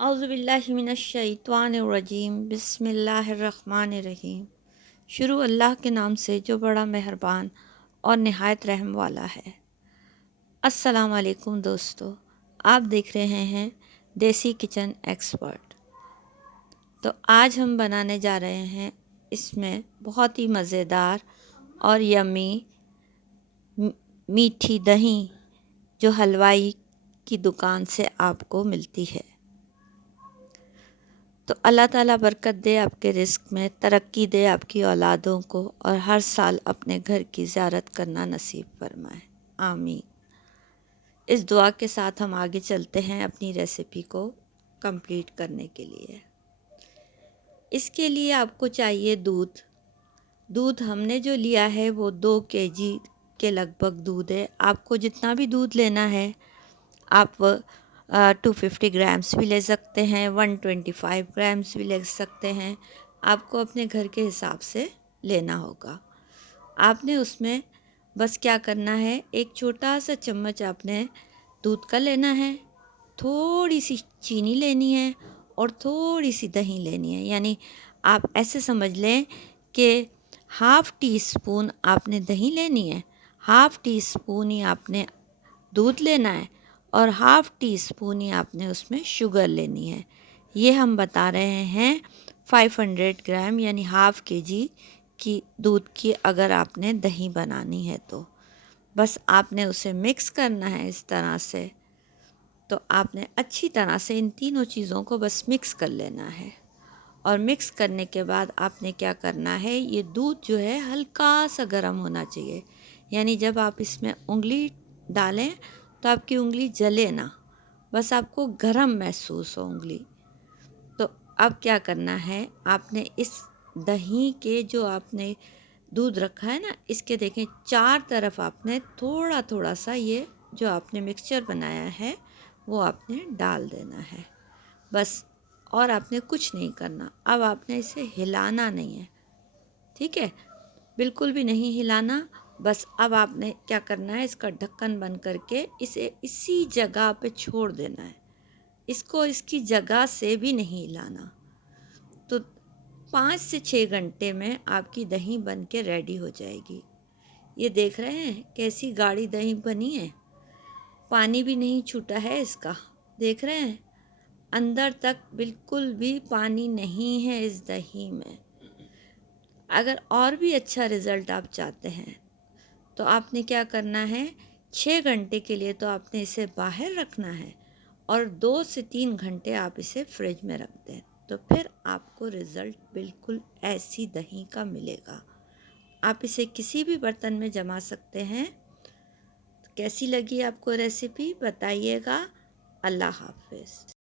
औज़ुबिल्लाहिमिनश्शैतानिर्रजीम बिस्मिल्लाहिर्रहमानिर्रहीम। शुरू अल्लाह के नाम से जो बड़ा मेहरबान और निहायत रहम वाला है। अस्सलाम वालेकुम दोस्तों, आप देख रहे हैं देसी किचन एक्सपर्ट। तो आज हम बनाने जा रहे हैं इसमें बहुत ही मज़ेदार और यम्मी मीठी दही, जो हलवाई की दुकान से आपको मिलती है। तो अल्लाह ताला बरकत दे आपके रिस्क में, तरक्की दे आपकी औलादों को और हर साल अपने घर की ज़ियारत करना नसीब फरमाए, आमीन। इस दुआ के साथ हम आगे चलते हैं अपनी रेसिपी को कंप्लीट करने के लिए। इसके लिए आपको चाहिए दूध। दूध हमने जो लिया है वो 2 kg के लगभग दूध है। आपको जितना भी दूध लेना है आप 250 ग्राम्स भी ले सकते हैं, 125 ग्राम्स भी ले सकते हैं। आपको अपने घर के हिसाब से लेना होगा। आपने उसमें बस क्या करना है, एक छोटा सा चम्मच आपने दूध का लेना है, थोड़ी सी चीनी लेनी है और थोड़ी सी दही लेनी है। यानी आप ऐसे समझ लें कि हाफ़ टी स्पून आपने दही लेनी है, हाफ़ टी स्पून ही आपने दूध लेना है और हाफ़ टी स्पून ही आपने उसमें शुगर लेनी है। ये हम बता रहे हैं 500 ग्राम यानी हाफ़ kg की दूध की अगर आपने दही बनानी है तो बस आपने उसे मिक्स करना है इस तरह से। तो आपने अच्छी तरह से इन तीनों चीज़ों को बस मिक्स कर लेना है और मिक्स करने के बाद आपने क्या करना है, ये दूध जो है हल्का सा गर्म होना चाहिए। यानी जब आप इसमें उंगली डालें तो आपकी उंगली जले ना, बस आपको गरम महसूस हो उंगली। तो अब क्या करना है, आपने इस दही के जो आपने दूध रखा है ना, इसके देखें चार तरफ आपने थोड़ा थोड़ा सा ये जो आपने मिक्सचर बनाया है वो आपने डाल देना है बस। और आपने कुछ नहीं करना। अब आपने इसे हिलाना नहीं है, ठीक है, बिल्कुल भी नहीं हिलाना। बस अब आपने क्या करना है, इसका ढक्कन बंद करके इसे इसी जगह पे छोड़ देना है। इसको इसकी जगह से भी नहीं हिलाना। तो 5 से 6 घंटे में आपकी दही बन के रेडी हो जाएगी। ये देख रहे हैं कैसी गाढ़ी दही बनी है, पानी भी नहीं छूटा है इसका, देख रहे हैं अंदर तक बिल्कुल भी पानी नहीं है इस दही में। अगर और भी अच्छा रिज़ल्ट आप चाहते हैं तो आपने क्या करना है, 6 घंटे के लिए तो आपने इसे बाहर रखना है और 2 से 3 घंटे आप इसे फ्रिज में रख दें। तो फिर आपको रिज़ल्ट बिल्कुल ऐसी दही का मिलेगा। आप इसे किसी भी बर्तन में जमा सकते हैं। कैसी लगी आपको रेसिपी बताइएगा। अल्लाह हाफ़िज़।